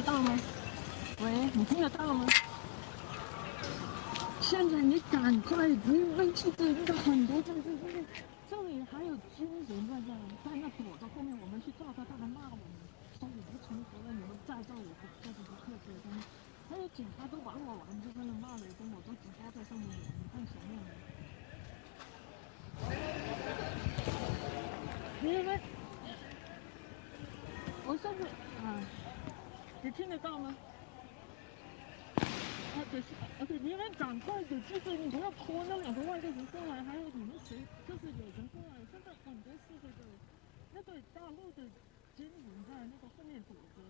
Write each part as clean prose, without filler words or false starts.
得到吗？喂，你听得到吗？现在你赶快，你们记得应该很多在这里还有军人在这，在那躲着，后面我们去抓他，他还骂我们，说我不成熟了，你们再叫我不就是不客气了。还有警察都玩我玩，就在那骂雷锋，我都直播在上面有，你看前面没？你们，我现在你听得到吗？对，你们赶快的，就是你不要拖那2个外国人过来，还有你们谁，就是有人过来。现在很多是那个大陆的军人在那个后面躲着，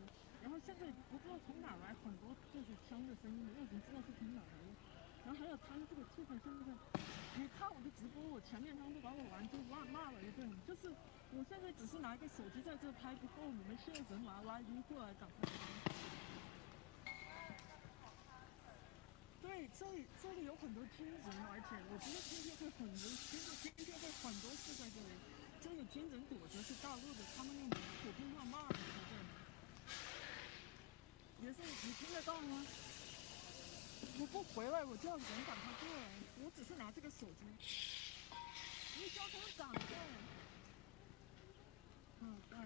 然后现在不知道从哪来很多就是枪的声音，没有人知道是从哪来的。然后还有他们这个气氛现在，你看我的直播，我前面他们都把我玩就骂了一顿，就是我现在只是拿一个手机在这拍不够，你们需要人来过来赶快。对，这里有很多军人，而且我觉得今天会很多，今天会很多是在这里，这里军人躲着是大陆的，他们用普通话骂你在这里，也是你听得到吗？我不回来，我叫人赶快过来，我只是拿这个手机。你交通长对，对。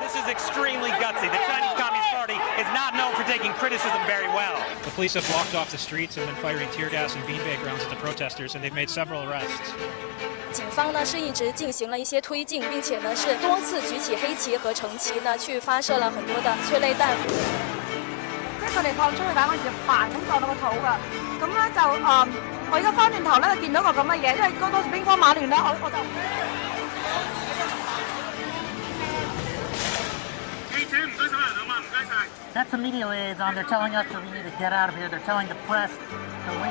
This is extremely gutsy. The Chinese Communist Party is not known for taking criticism very well. The police have blocked off the streets and been firing tear gas and beanbag rounds at the protesters, and they've made several arrests. 警方呢是一直进行了一些推进，并且呢是多次舉起黑旗和橙旗呢，去發射了很多的催淚彈。即係佢哋放催淚彈嗰時，嘭咁撞到個肚㗎。咁咧就我而家翻轉頭咧就見到個咁嘅嘢，因為嗰時兵荒馬亂啦，我就。That's the media liaison. They're telling us that we need to get out of here. They're telling the press to leave.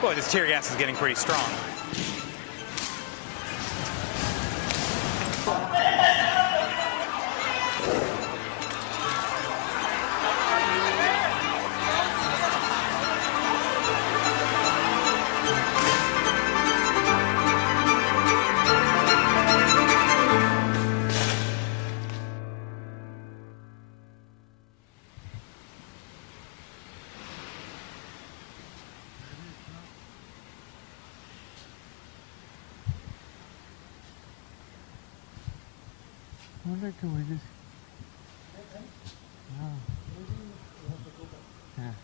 Boy, this tear gas is getting pretty strong. I wonder can we just... Yeah.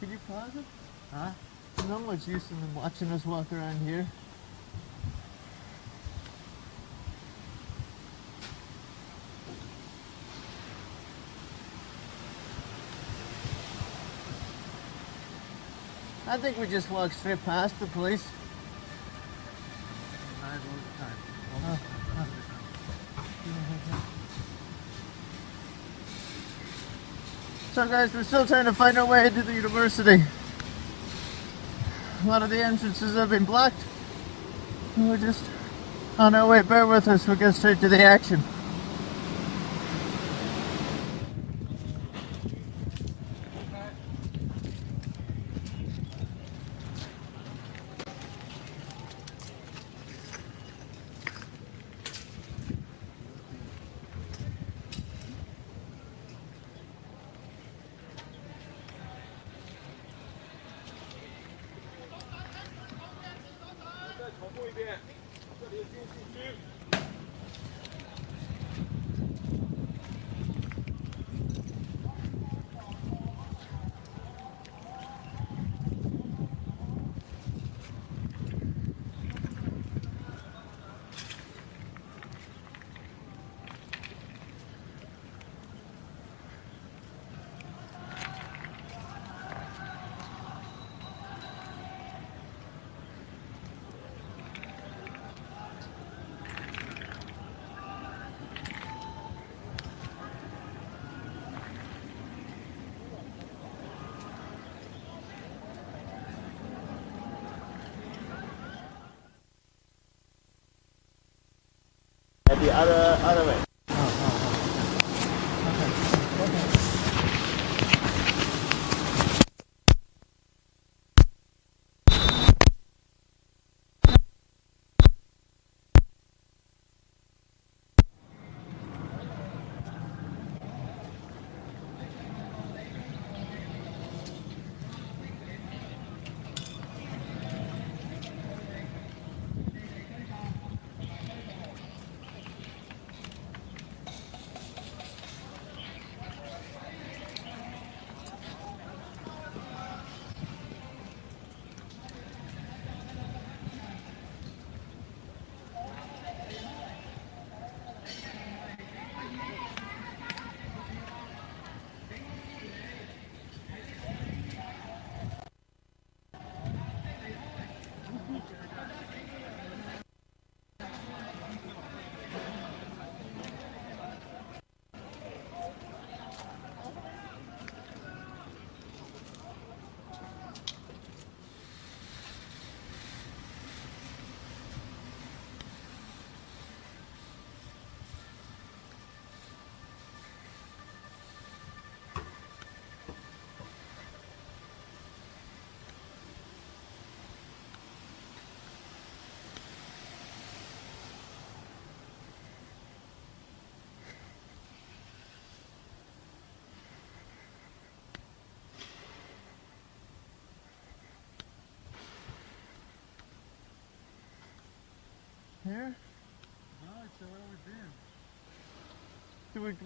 Could you pause it? Huh? There's not much use in them watching us walk around here. I think we just walked straight past the police. So guys, we're still trying to find our way into the university. A lot of the entrances have been blocked. We're just on our way. Bear with us, we'll get straight to the action.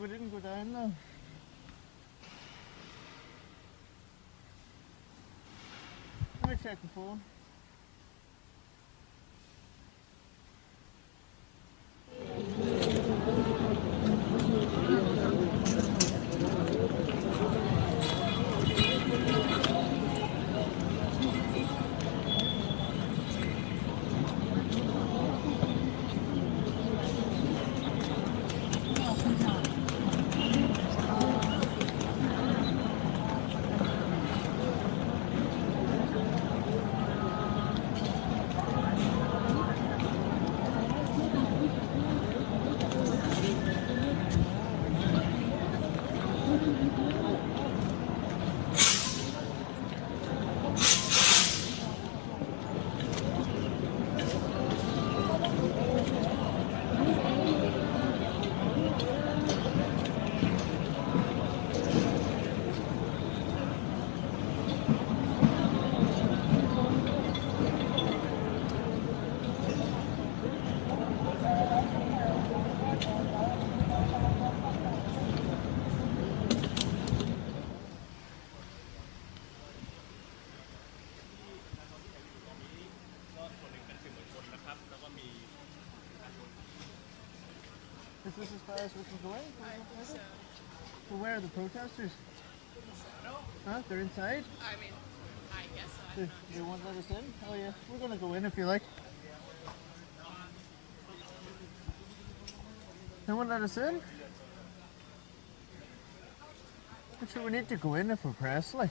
we didn't go down though. Let me check the phone. Is this as far as we can go in? Well, where are the protesters? Huh? They're inside? I mean, I guess so. They won't let us in? Oh yeah, we're gonna go in if you like. They won't let us in? I'm sure we need to go in if we're press, like.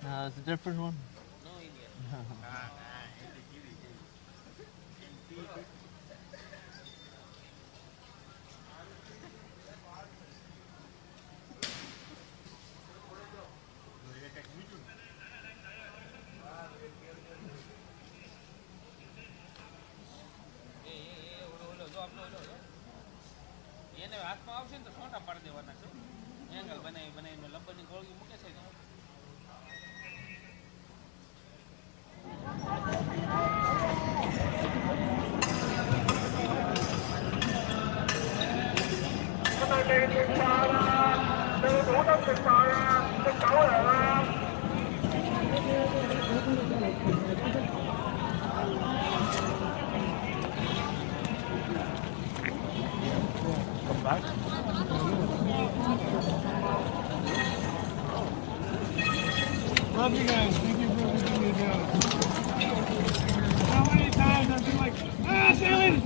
No, it's a different one. No India. એને હાથમાં આવશે ને તો છોટા પાડી દેવાના છે angle બનાવી બનાવીને લંબની ગોળી મૂકે છે ને Love you guys. Thank you for everything you do. How many times I've been like, Salem!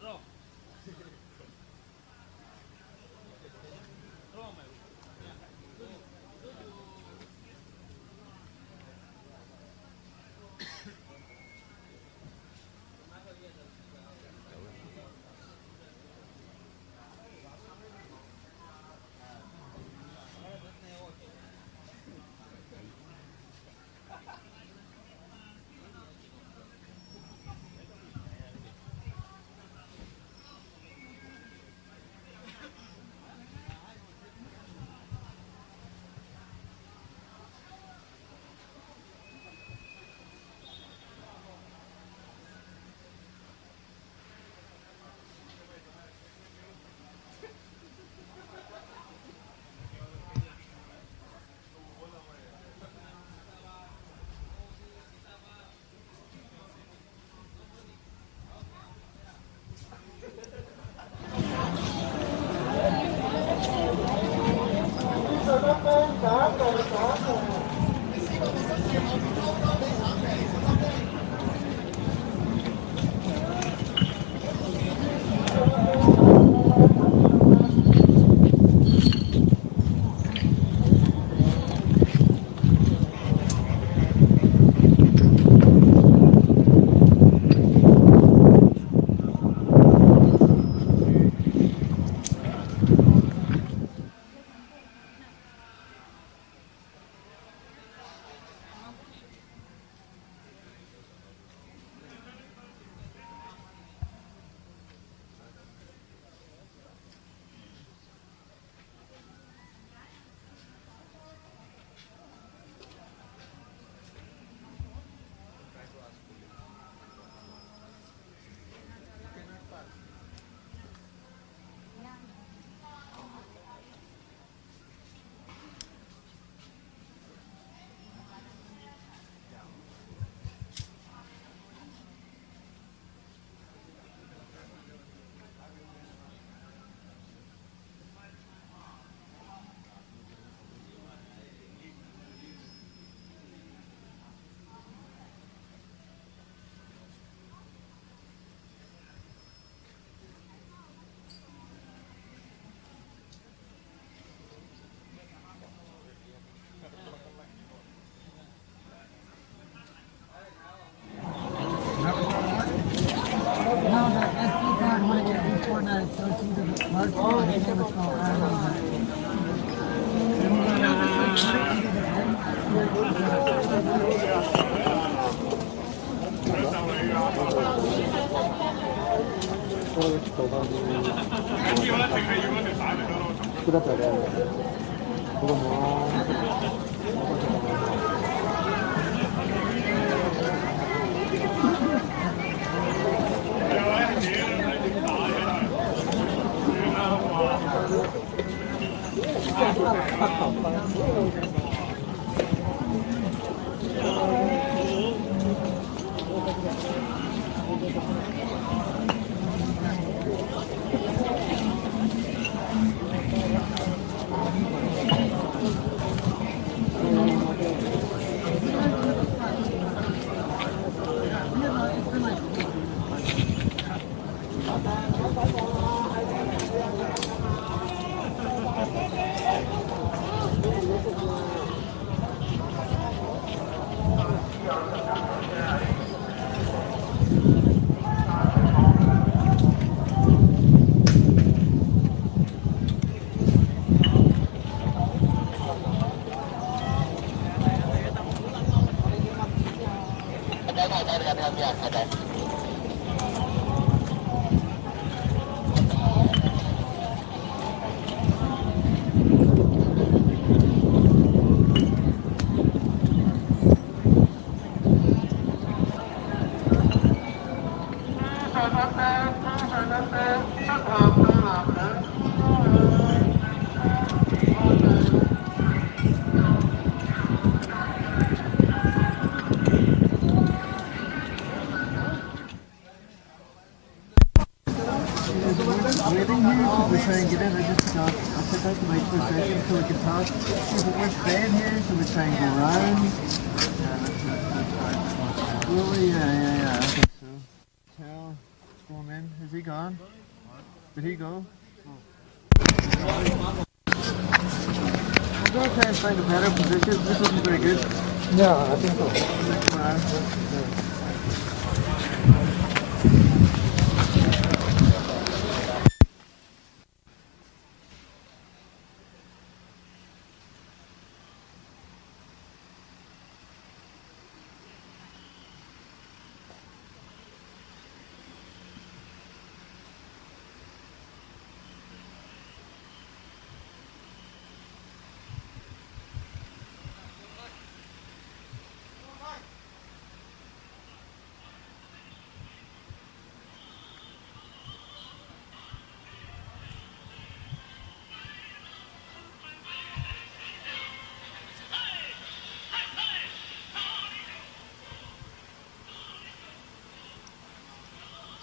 Draw. Fortnite, so it's either the large one or the small waiting here till we try and get in. I just thought I'll sit out the mic for a second so we can talk. See if it works staying here, so we try and go around. Will we? Yeah, I think so. Tell, going in. Is he gone? Did he go? I'm going to try and find a better position. This isn't very good. Yeah, I think so.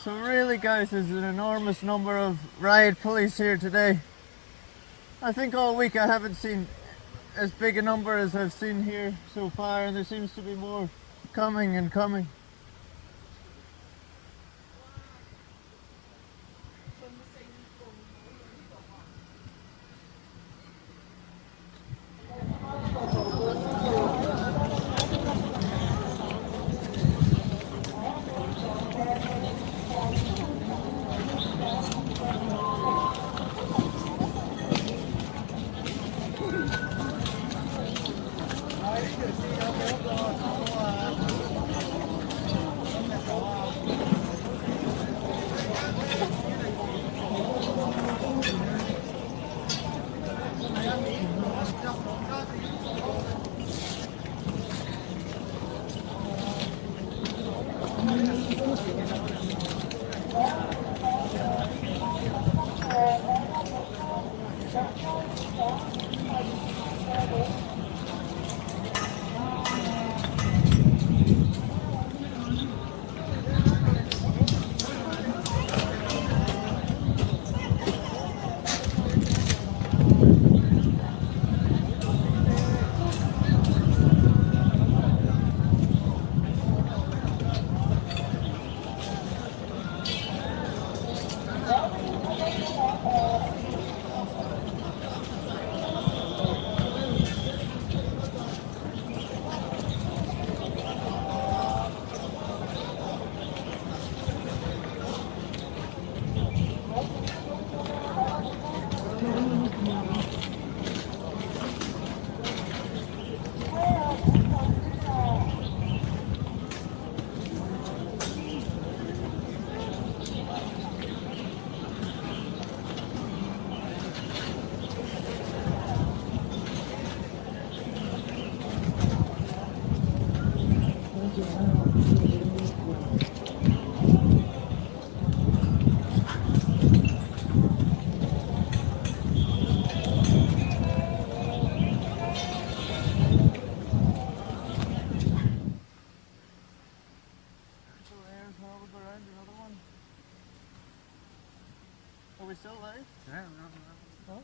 So really guys, there's an enormous number of riot police here today. I think all week I haven't seen as big a number as I've seen here so far, and there seems to be more coming and coming. we still live? Yeah. Huh?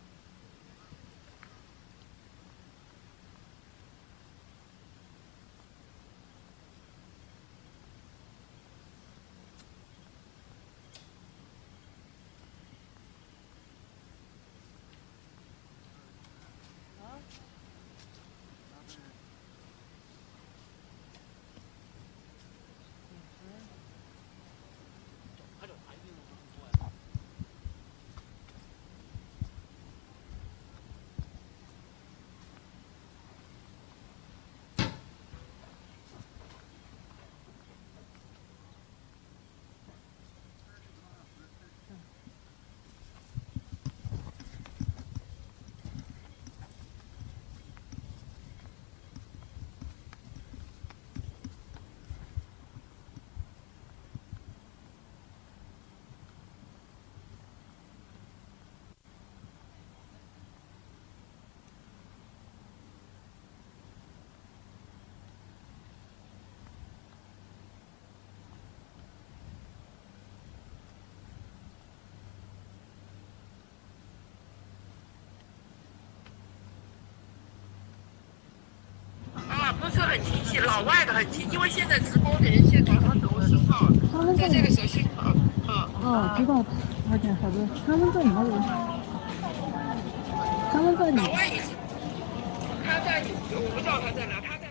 不是很清晰，老外的很清，因为现在直播的人现在早上走信号，在这个时候信号，知道。OK， 好的。他们在哪里？他们在哪？老外也是，他在，我不知道他在哪，他在。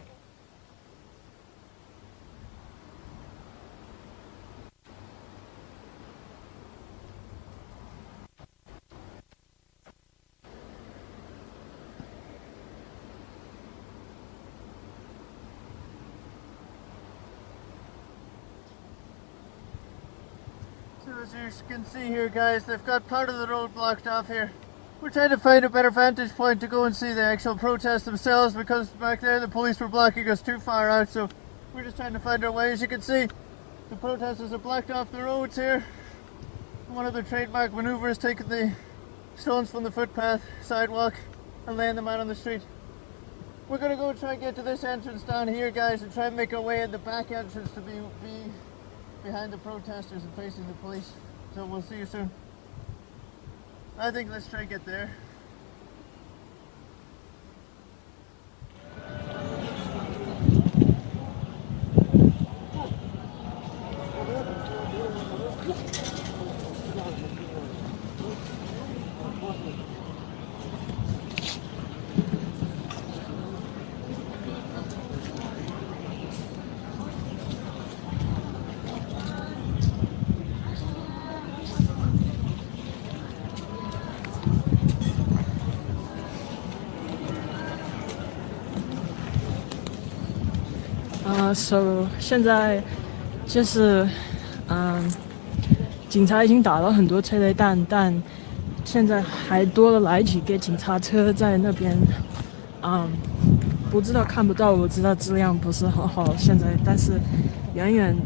As you can see here, guys, they've got part of the road blocked off here. We're trying to find a better vantage point to go and see the actual protests themselves, because back there the police were blocking us too far out, so we're just trying to find our way. As you can see, the protesters are blocked off the roads here. One of their trademark maneuvers, taking the stones from the footpath, sidewalk, and laying them out on the street. We're going to go try and get to this entrance down here, guys, and try and make our way in the back entrance to be behind the protesters and facing the police. So we'll see you soon. I think let's try and get there. So 现在就是，警察已经打了很多催泪弹，但现在还多了来几个警察车在那边，不知道看不到，我知道质量不是很好现在，但是远远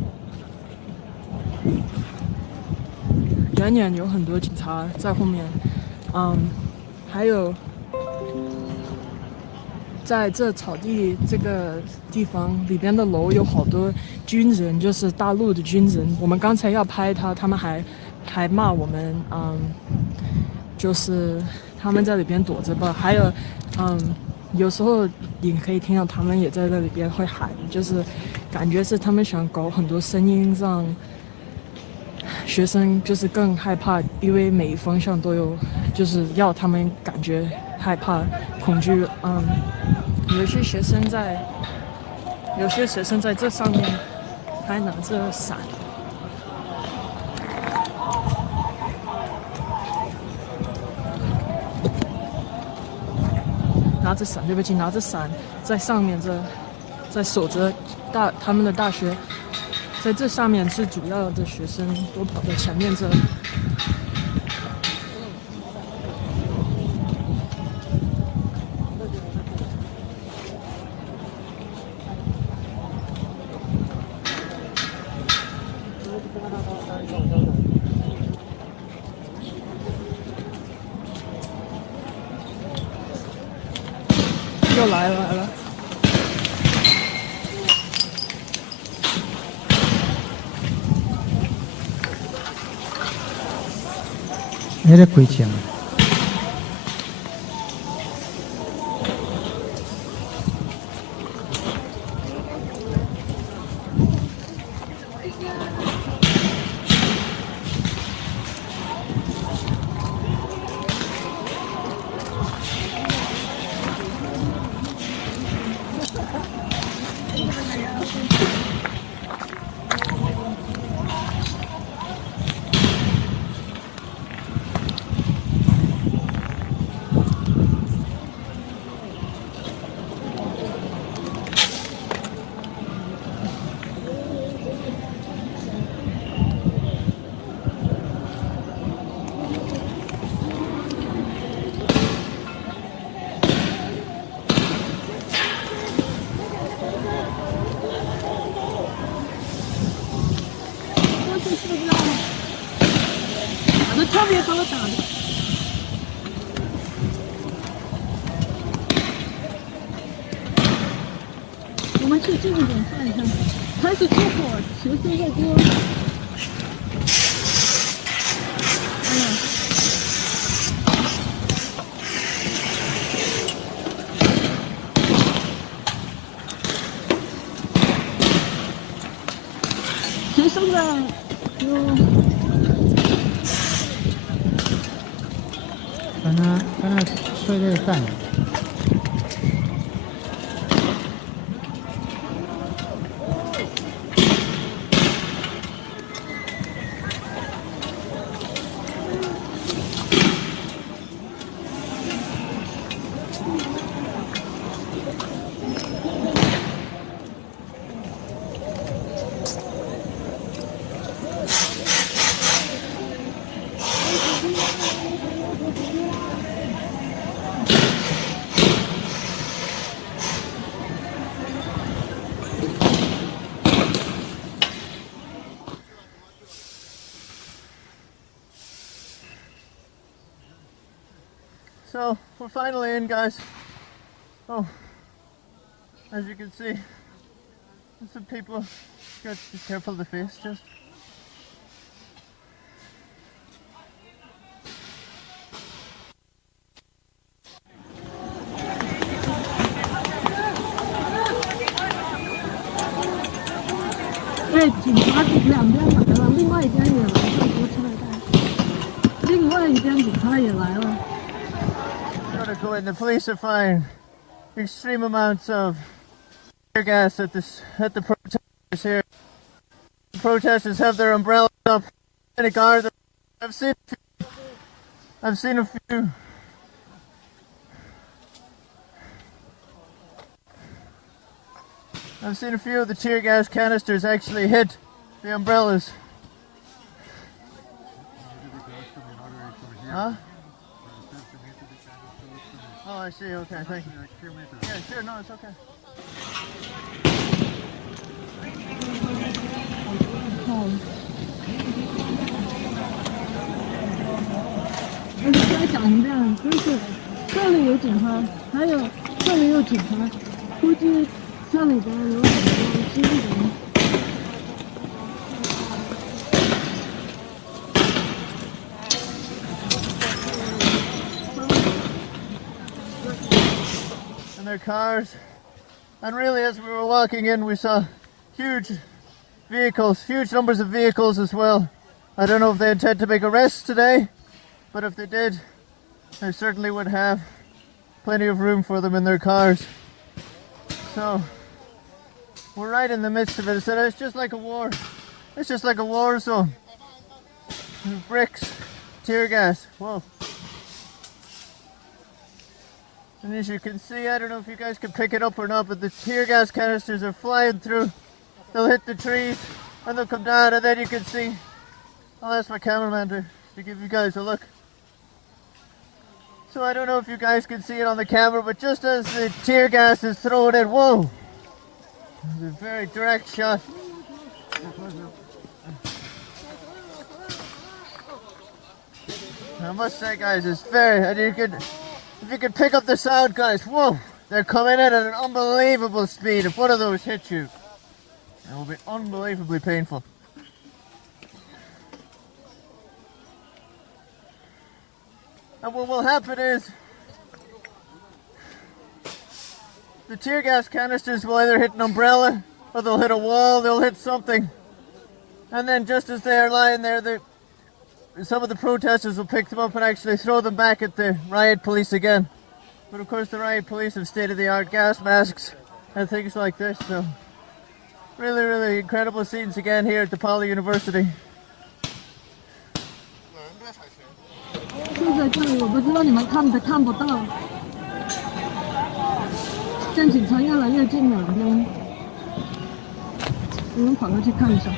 有很多警察在后面，还有。在这草地这个地方里边的楼有好多军人，就是大陆的军人。我们刚才要拍他们还骂我们，就是他们在里边躲着吧。还有，有时候你可以听到他们也在那里边会喊，就是感觉是他们想搞很多声音，让学生就是更害怕，因为每一方向都有，就是要他们感觉害怕、恐惧，有些学生在这上面还拿着伞，对不起，拿着伞在上面在守着他们的大学，在这上面是主要的学生都跑到前面这。又来了。那个亏钱。特别好打的。我们去近一点看一看，开始出火，球色热锅。哎呀！谁送的？跟他睡这个蛋。So, we're finally in, guys. Oh, as you can see, some people, you got to be careful of the face, just. Hey, 警察两边来了，另外一边也来了，多车带。另外一边警察也来了。 Gotta go in. The police are firing extreme amounts of tear gas at the protesters here. The protesters have their umbrellas up. Many cars. I've seen a few. I've seen a few of the tear gas canisters actually hit the umbrellas. Huh? Oh, I see. Okay, thank you. Yeah, sure. No, it's okay. 而且现在讲成这样，就是这里有警察，还有这里有警察，估计这里边有很多军人。 Their cars, and really as we were walking in we saw huge numbers of vehicles as well. I don't know if they intend to make arrests today, but if they did, they certainly would have plenty of room for them in their cars. So we're right in the midst of it. It's just like a war. It's just like a war zone. Bricks, tear gas. Whoa. And as you can see, I don't know if you guys can pick it up or not, but the tear gas canisters are flying through. They'll hit the trees and they'll come down, and then you can see. I'll ask my cameraman to give you guys a look. So I don't know if you guys can see it on the camera, but just as the tear gas is thrown in, whoa! It's a very direct shot. I must say, guys, it's very, and if you could pick up the sound, guys, whoa, they're coming in at an unbelievable speed. If one of those hits you, it will be unbelievably painful. And what will happen is the tear gas canisters will either hit an umbrella or they'll hit a wall, they'll hit something. And then just as they are lying there, some of the protesters will pick them up and actually throw them back at the riot police again. But of course the riot police have state-of-the-art gas masks and things like this, so really, really incredible scenes again here at DePaul University. 就在这里，我不知道你们看不到，这警察越来越近了，我们跑过去看一下。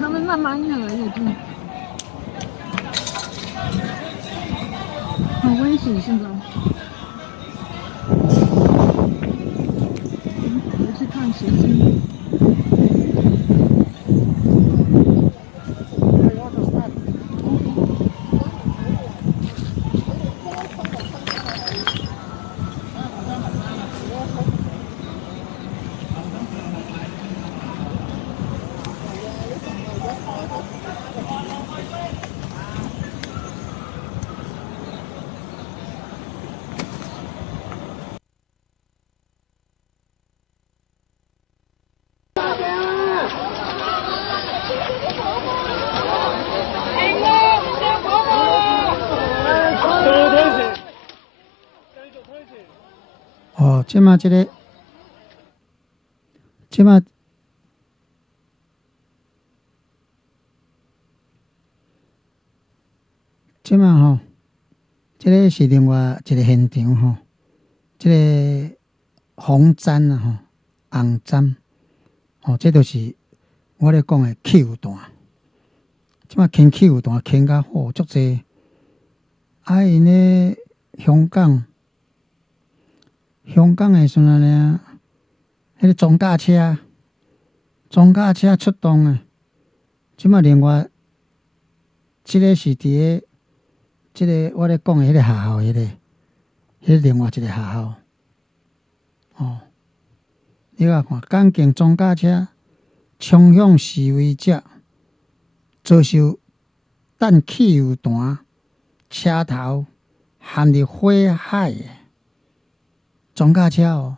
他们慢慢越来越近，很危险现在。我去看学生。即马即个，即马吼，即个是另外一个现场吼，即个红毡啊吼，红毡，吼，这就是我咧讲的汽油弹。即马牵汽油弹牵甲好足济，因咧香港的时阵咧，迄个装甲车出动诶。即马另外，即个是伫个，即个我咧讲诶迄个学校，迄个另外一个学校。哦，你甲看，港警装甲车冲向示威者，遭受弹汽油弹车头陷入火海诶。装甲车哦，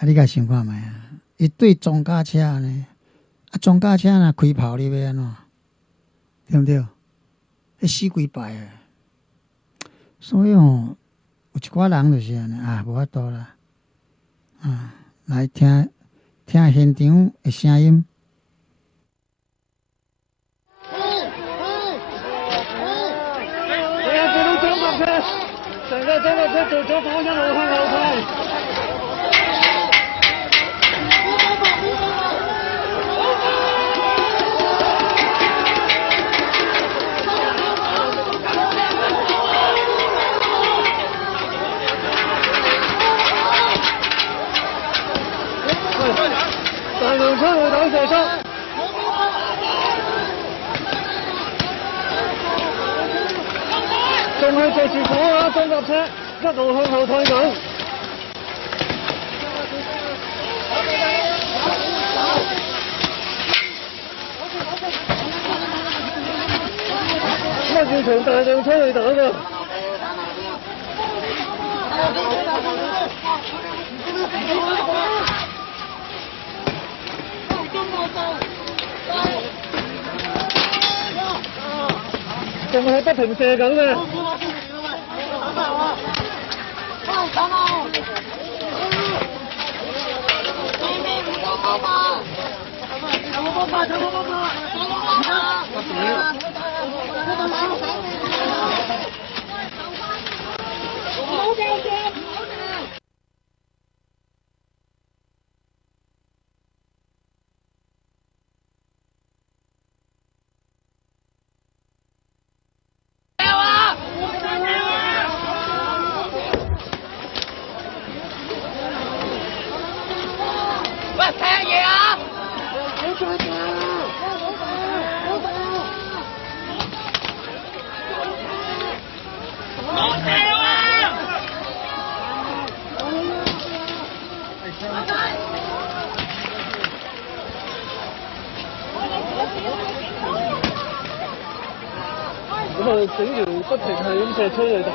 你甲想看觅啊？伊对装甲车呢？装甲车若开炮，你要安怎？对不对？迄死几摆啊！所以有一寡人就是安尼无法度啦。来听现场的声音。整个车走方向往后退。大量催淚彈射出。仲係着住火啊！裝甲車一路向後退緊。乜現場大量催淚彈啊！仲係不停射緊嘅。係咁射催淚彈。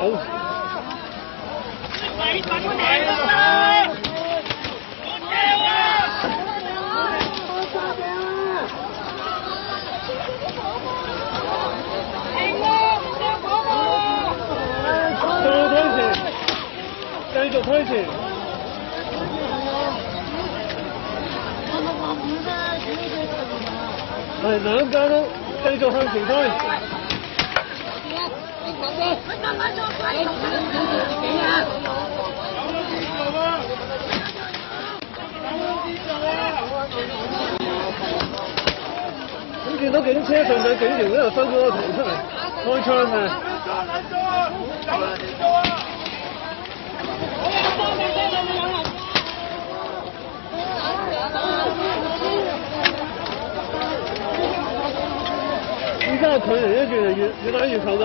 繼續推前。係兩架都繼續向前推。咁見到警車上嘅警員咧，就伸咗個頭出嚟開槍嘅。依家嘅距離咧越拉越近啦。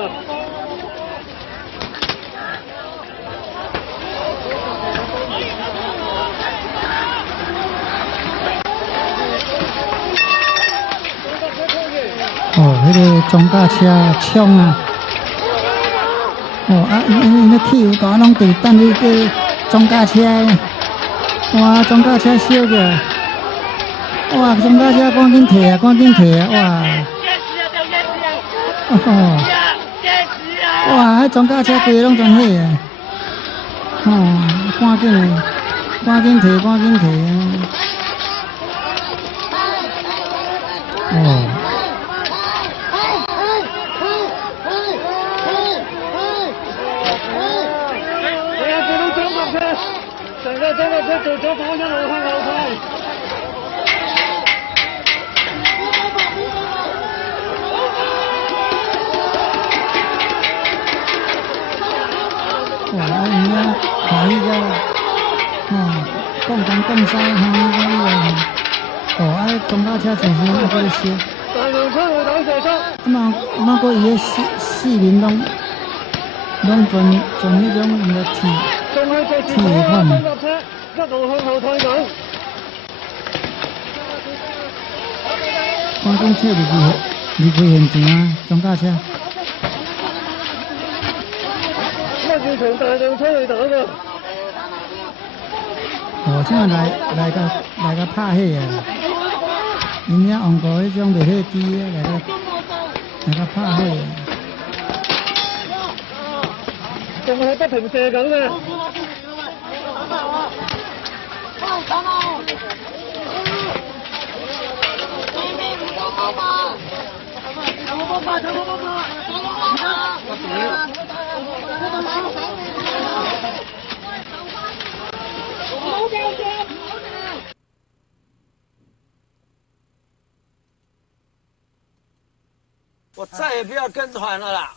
哦，迄个装甲车冲啊！哦啊，因为汽油弹拢伫等迄个装甲车呢。哇，装甲车烧个！哇，装甲车赶紧摕啊，赶紧摕啊！哇！哦，哇，迄装甲车规个拢全火啊！哦，赶紧的，赶紧摕，赶紧摕啊！哦。成架裝甲車做咗火一路向後退。哇！而家可以㗎，哦，共東共西可以㗎呢個。哦，啊，裝甲車全線嗰啲燒。大量催淚彈射出。咁個伊個市民攏盡迄種唔係鐵款。一路向後退緊。趕緊車離開現場啊！裝甲車。乜現場大量催淚彈啊！哦，即係來個拍戲啊！因遐用過迄種滅火機啊，來個拍戲啊！仲係不停射緊嘅。我再也不要跟团了啦！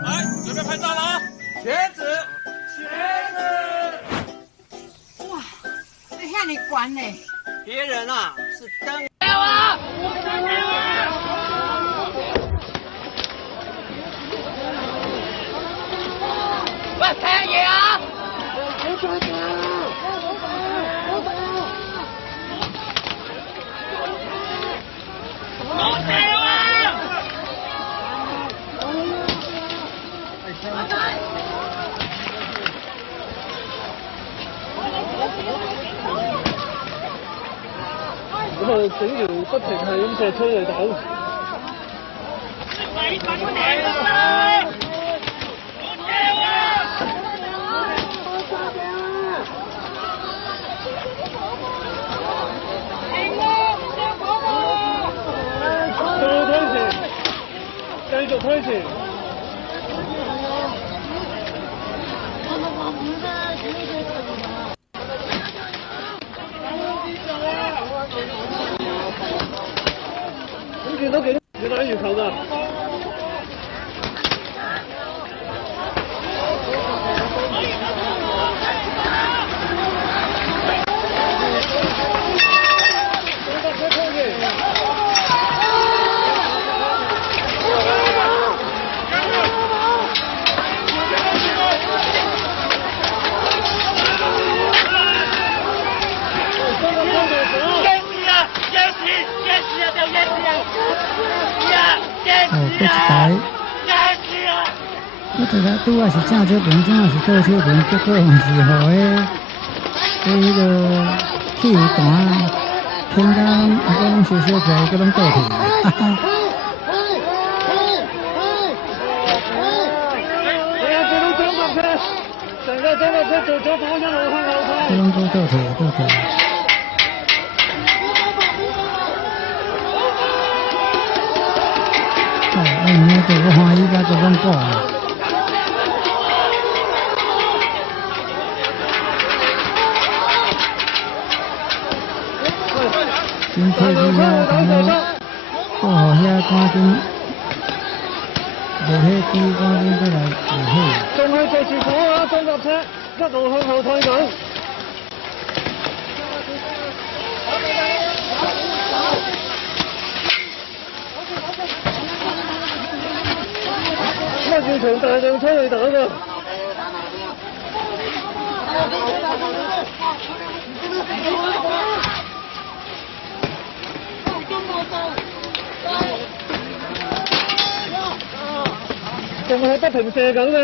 来，准备拍照了啊！茄子，哇，这遐尼悬呢！别人啊是灯。喂，睇嘢啊！咁啊，警員不停係咁射催淚彈。繼續推前。咁見到警越拉越近啦。哦，嗰一台我这个拄啊是正手边，正啊是倒手边，结果嘛是互迄个汽油弹偏到拢小小起来，佮拢倒去。哈哈。佮拢都倒去。哦，你这个欢喜甲佮拢过啊！今天去遐同我搁互遐赶紧卖火机，赶紧过来卖火。仲係着住火啊！裝甲車一路向後退緊。乜現場大量催淚彈㗎？仲係不停射緊嘅。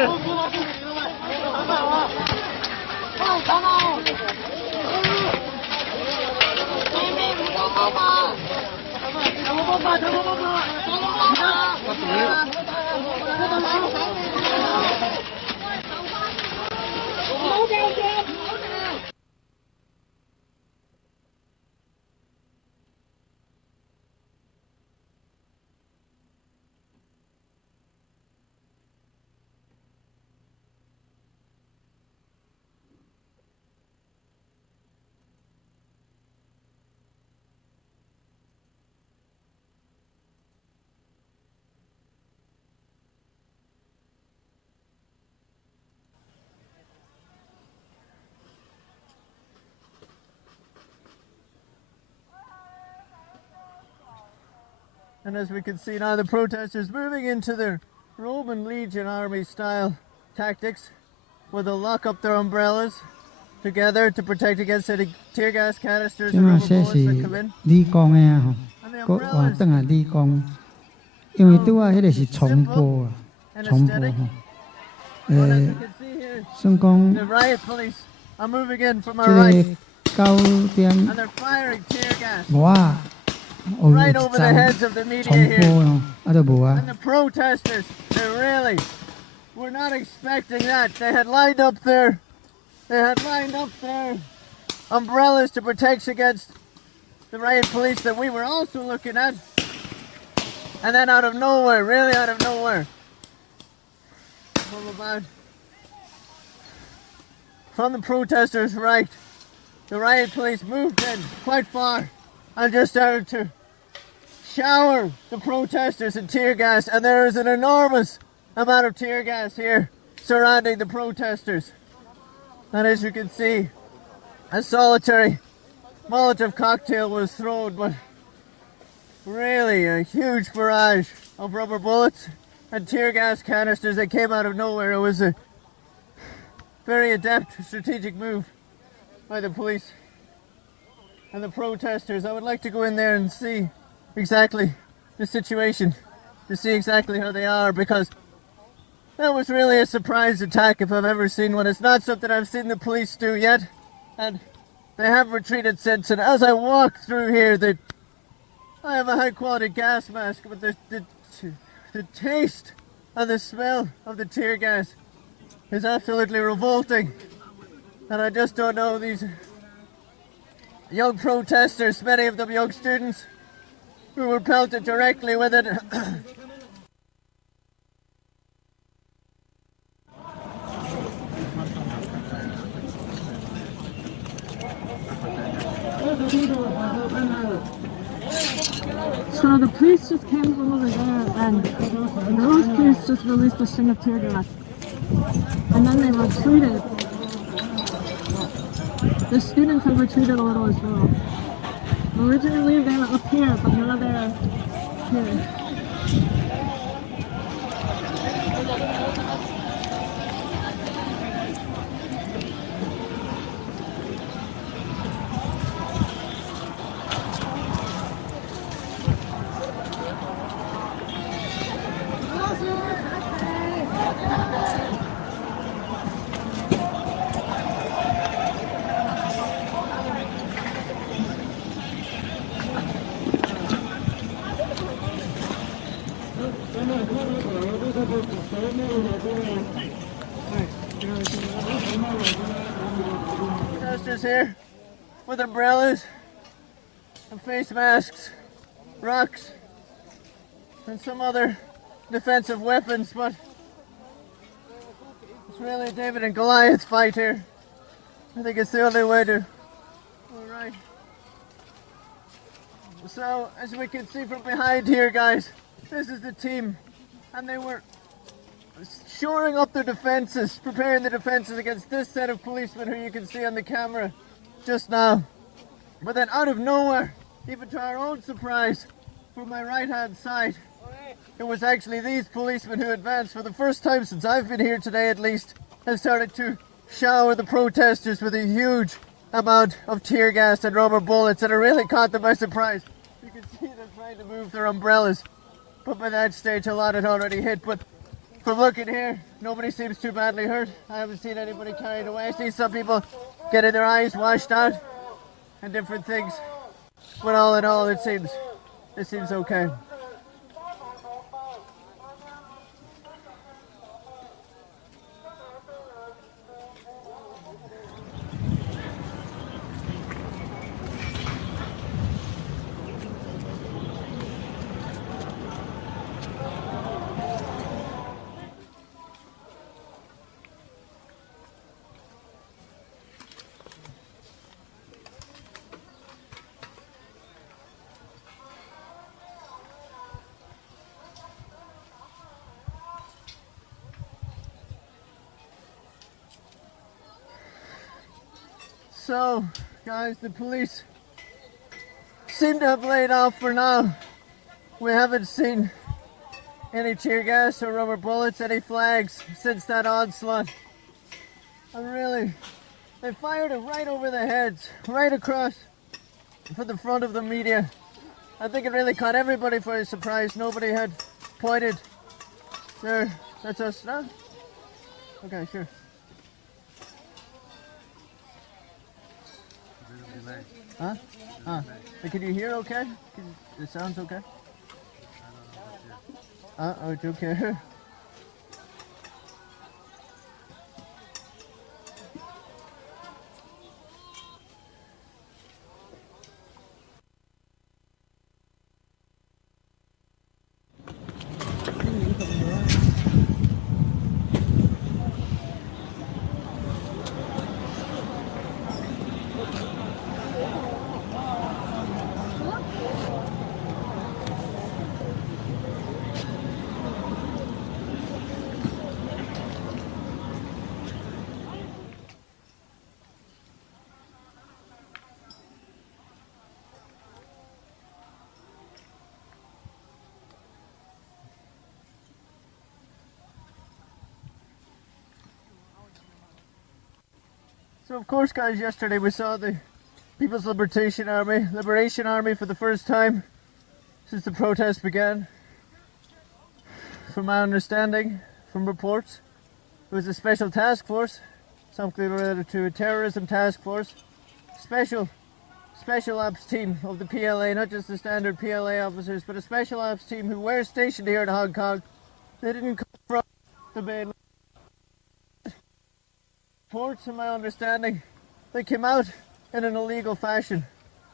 And as we can see now, the protesters moving into their Roman Legion army style tactics, where they'll lock up their umbrellas together to protect against any tear gas canisters or rubber bullets that come in. 理工的啊吼，搁换转来理工，因为拄啊迄个是重播啊，重播吼。算讲The riot police are moving in from our 这 right, 个9点 and they're firing tear gas 哇，right over the heads of the media 重 here. 播哦，啊都无啊 And。the protesters, they really were not expecting that. They had lined up their umbrellas to protect against the riot police that we were also looking at. And then out of nowhere, really out of nowhere, from the protesters' right, the riot police moved in quite far and just started to shower the protesters in tear gas, and there is an enormous amount of tear gas here surrounding the protesters. And as you can see, a solitary Molotov cocktail was thrown, but really a huge barrage of rubber bullets and tear gas canisters that came out of nowhere. It was a very adept strategic move by the police and the protesters. I would like to go in there and see exactly the situation, to see exactly how they are, because that was really a surprise attack if I've ever seen one. It's not something I've seen the police do yet, and they have retreated since. And as I walk through here, I have a high quality gas mask, but the taste and the smell of the tear gas is absolutely revolting. And I just don't know, these young protesters, many of them young students, who were pelted directly with it. So the police just came from over there, and those police just released a string of tear gas. And then they retreated. The students have retreated a little as well. Originally they were up here, but now they're here. Protesters here with umbrellas and face masks, rocks, and some other defensive weapons, but it's really a David and Goliath fight here. I think it's the only way to. Alright. So, as we can see from behind here, guys, this is the team, and they were shoring up their defenses, preparing the defenses against this set of policemen who you can see on the camera just now. But then out of nowhere, even to our own surprise, from my right hand side, it was actually these policemen who advanced for the first time since I've been here today at least, and started to shower the protesters with a huge amount of tear gas and rubber bullets, and it really caught them by surprise. You can see them trying to move their umbrellas, but by that stage a lot had already hit. But from looking here, nobody seems too badly hurt. I haven't seen anybody carried away. I see some people getting their eyes washed out and different things, but all in all it seems okay. So, guys, the police seem to have laid off for now. We haven't seen any tear gas or rubber bullets, any flags since that onslaught. And really, they fired it right over their heads, right across for the front of the media. I think it really caught everybody for a surprise. Nobody had pointed there. That's us now? Okay, sure. Huh? Can you hear okay? It sounds okay? Oh, it's okay. So of course, guys, yesterday we saw the People's Liberation Army for the first time since the protest began. From my understanding, from reports, it was a special task force, something related to a terrorism task force, special ops team of the PLA, not just the standard PLA officers, but a special ops team who were stationed here in Hong Kong. They didn't come from the mainland. Reports, from my understanding, they came out in an illegal fashion.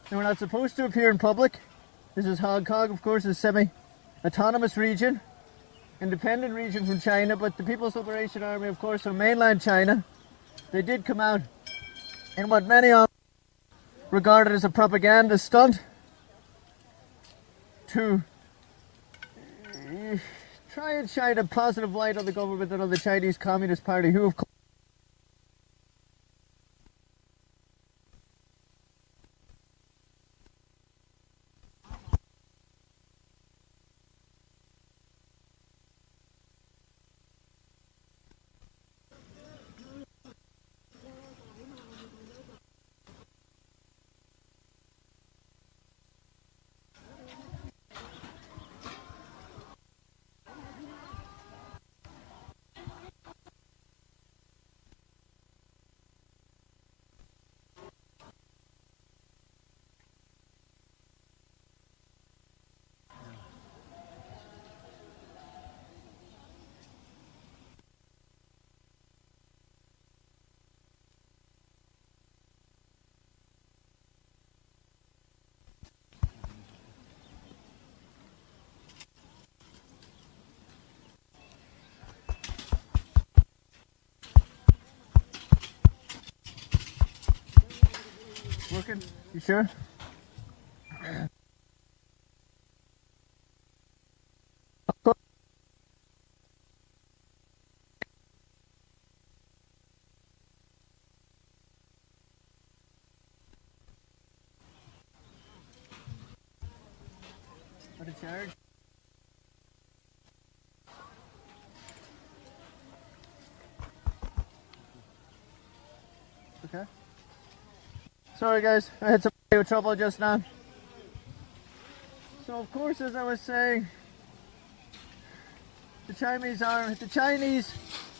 They were not supposed to appear in public. This is Hong Kong, of course, a semi-autonomous region, independent region from China, but the People's Liberation Army, of course, from mainland China. They did come out in what many of regarded as a propaganda stunt to try and shine a positive light on the government and on the Chinese Communist Party, who of course working? You sure? What a charge. Okay. Sorry guys, I had some audio trouble just now. So of course, as I was saying, the Chinese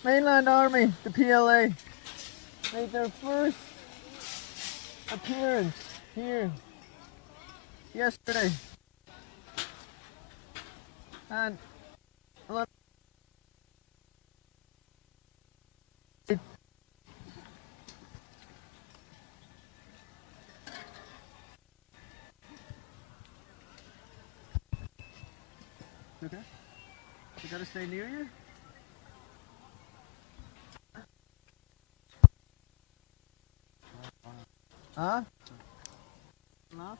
mainland army, the PLA, made their first appearance here yesterday. And a lot okay. You gotta stay near you? Huh? No?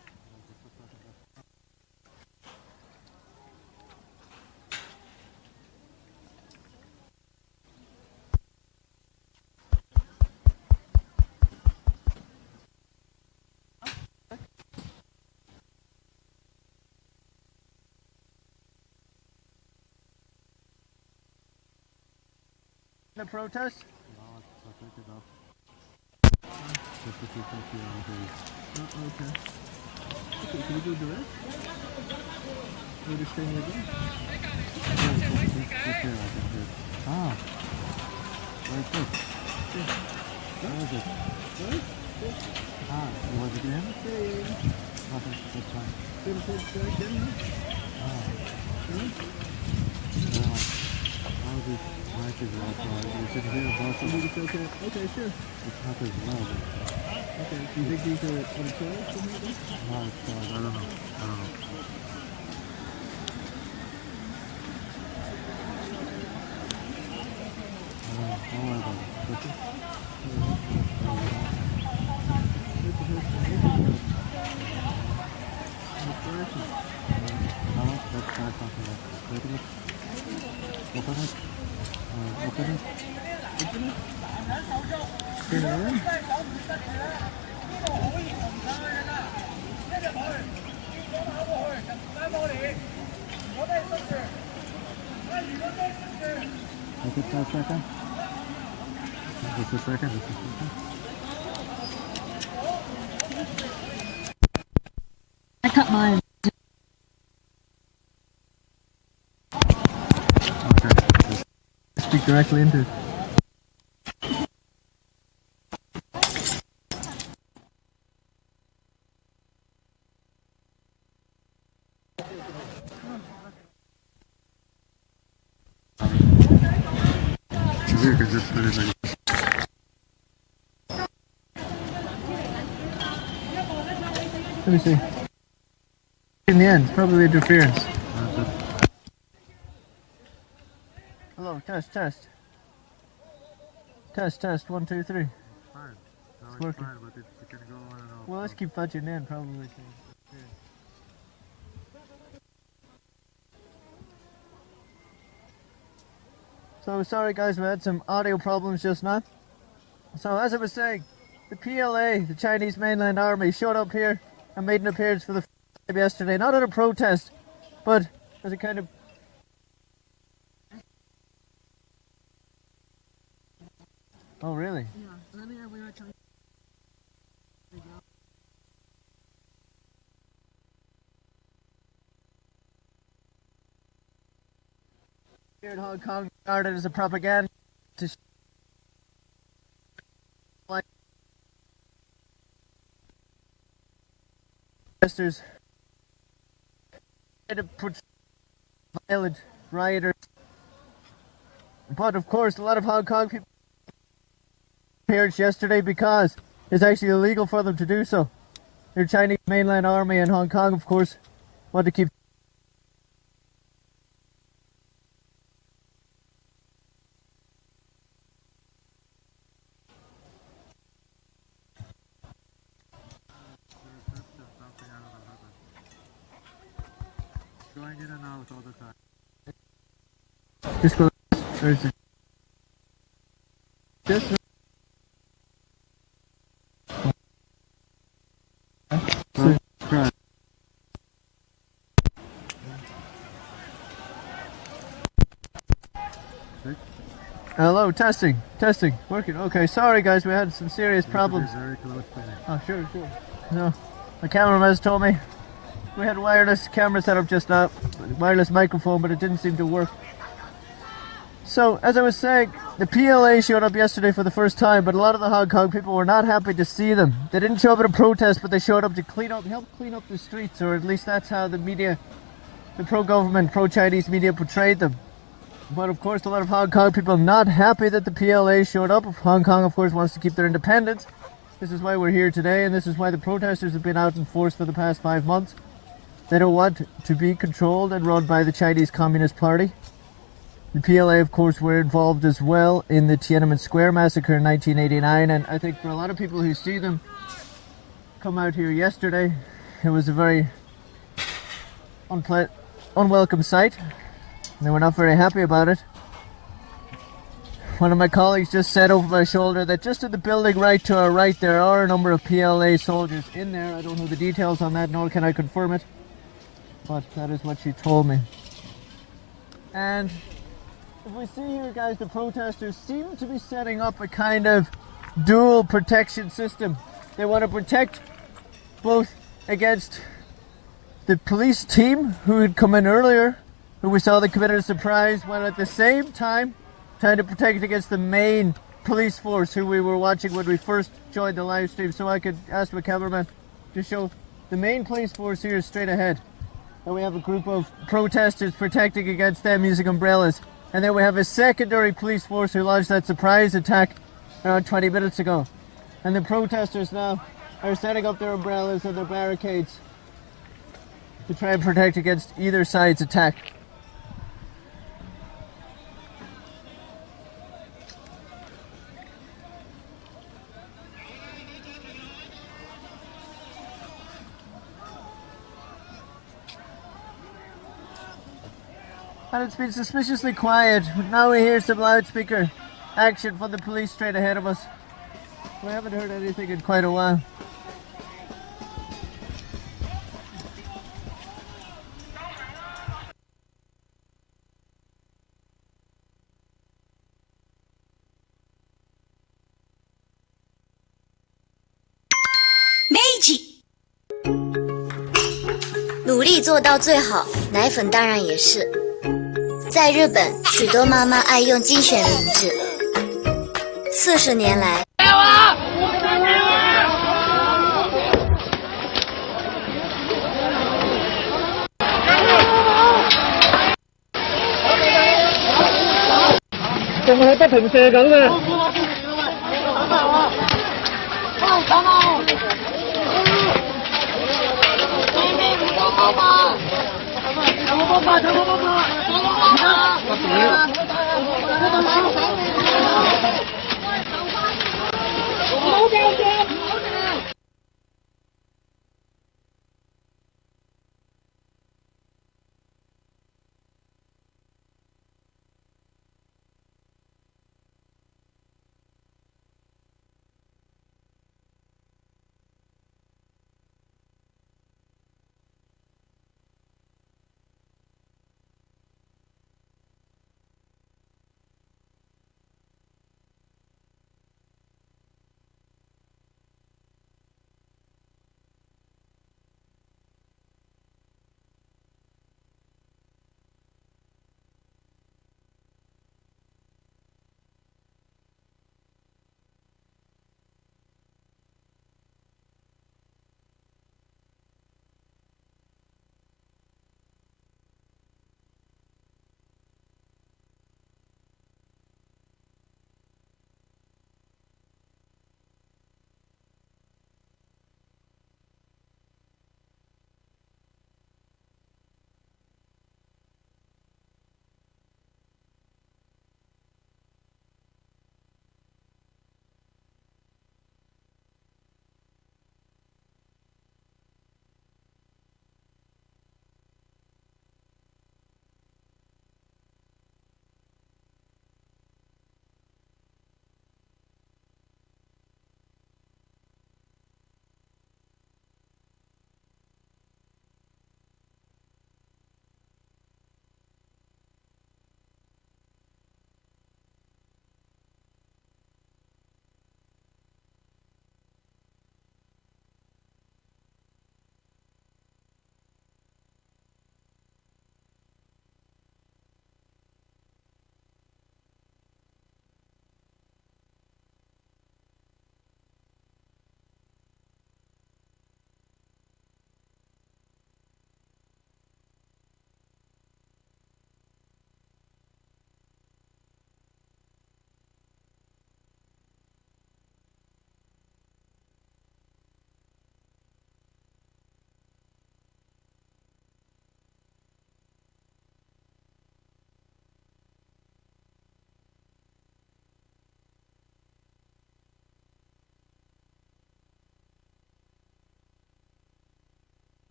The protest? Okay. Okay, can we go direct? Or just stay here again? Ah. Very good. Where is it? What? Ah, you want to get in? Yeah. Okay, that's fine. Ah. Okay, sure. It's not as loud. Okay, do you think these are toilets or something? No, I don't know. Don't worry about it. Okay? Just a second. I cut mine. Okay. Speak directly into it. Let me see. In the end, probably interference. Hello, test. Test, 1, 2, 3. Fine. It's working. Fine, but it can go on and off. Well, let's keep fudging in, probably. So sorry guys, we had some audio problems just now. So as I was saying, the PLA, the Chinese mainland army, showed up here and made an appearance for the first time yesterday. Not at a protest, but as a kind of... Oh really? Yeah, earlier we were trying. Here in Hong Kong, started as a propaganda to like protesters to put violent rioters, but of course a lot of Hong Kong people appeared yesterday because it's actually illegal for them to do so. Their Chinese mainland army in Hong Kong, of course, want to keep and out all the time. Just go. There's the. This. Hello, testing, working. Okay, sorry guys, we had some serious problems. Oh, sure. No, the cameraman has told me we had wireless camera set up just now, wireless microphone, but it didn't seem to work. So, as I was saying, the PLA showed up yesterday for the first time, but a lot of the Hong Kong people were not happy to see them. They didn't show up at a protest, but they showed up to help clean up the streets, or at least that's how the media, the pro-government, pro-Chinese media portrayed them. But of course, a lot of Hong Kong people not happy that the PLA showed up. Hong Kong, of course, wants to keep their independence. This is why we're here today, and this is why the protesters have been out in force for the past 5 months. They don't want to be controlled and run by the Chinese Communist Party. The PLA, of course, were involved as well in the Tiananmen Square massacre in 1989, and I think for a lot of people who see them come out here yesterday, it was a very unwelcome sight. They were not very happy about it. One of my colleagues just said over my shoulder that just in the building right to our right there are a number of PLA soldiers in there. I don't know the details on that, nor can I confirm it, but that is what she told me. And if we see here, guys, the protesters seem to be setting up a kind of dual protection system. They want to protect both against the police team who had come in earlier, who we saw they committed a surprise, while at the same time trying to protect against the main police force who we were watching when we first joined the live stream. So I could ask my cameraman to show the main police force here straight ahead. And we have a group of protesters protecting against them using umbrellas. And then we have a secondary police force who launched that surprise attack around 20 minutes ago. And the protesters now are setting up their umbrellas and their barricades to try and protect against either side's attack. And it's been suspiciously quiet, but now we hear some loudspeaker action from the police straight ahead of us. We haven't heard anything in quite a while. Meiji 努力做到最好，奶粉当然也是。在日本，许多妈妈爱用精选灵质。40年来，仲係不停射緊嘅。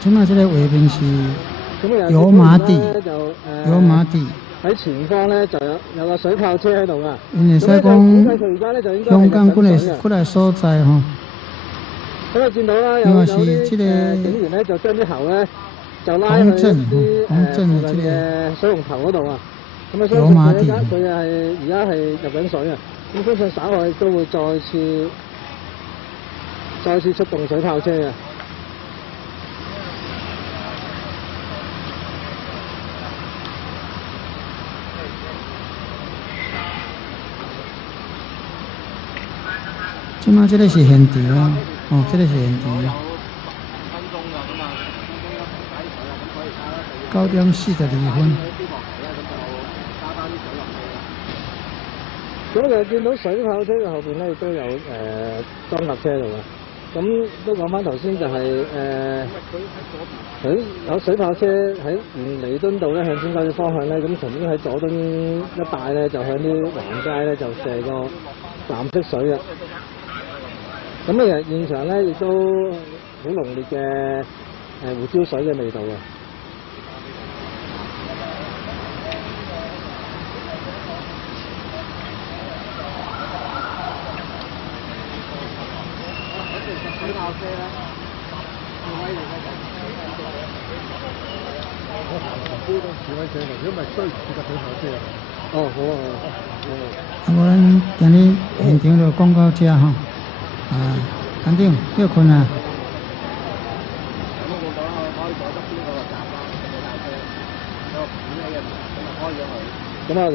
即馬這個畫面是油麻地，油麻地。喺前方咧就有個水炮車喺度噶。因為使講香港嗰個所在吼。咁啊見到啦，有啲警員咧就將啲喉咧就拉去啲嘅水龍頭嗰度啊。咁啊，相信佢係而家係入緊水啊。咁相信稍後都會再次出動水炮車嘅。即馬這個是現場啊，哦，這個是現場。9:42。咁就見到水炮車嘅後邊咧，亦都有裝甲車度嘅。咁都講翻頭先就係有水炮車喺沿彌敦道咧向尖沙咀方向咧，咁曾經喺佐敦一帶咧就向啲橫街咧就射過藍色水嘅。咁其實現場咧亦都好濃烈嘅胡椒水嘅味道嘅。水炮車咧，最威力咧就我行高都示威車嚟，如果唔係追唔住架水炮車啊！哦，好啊，好啊。我咱今日現場就講到這吼，班長休困啊。咁啊。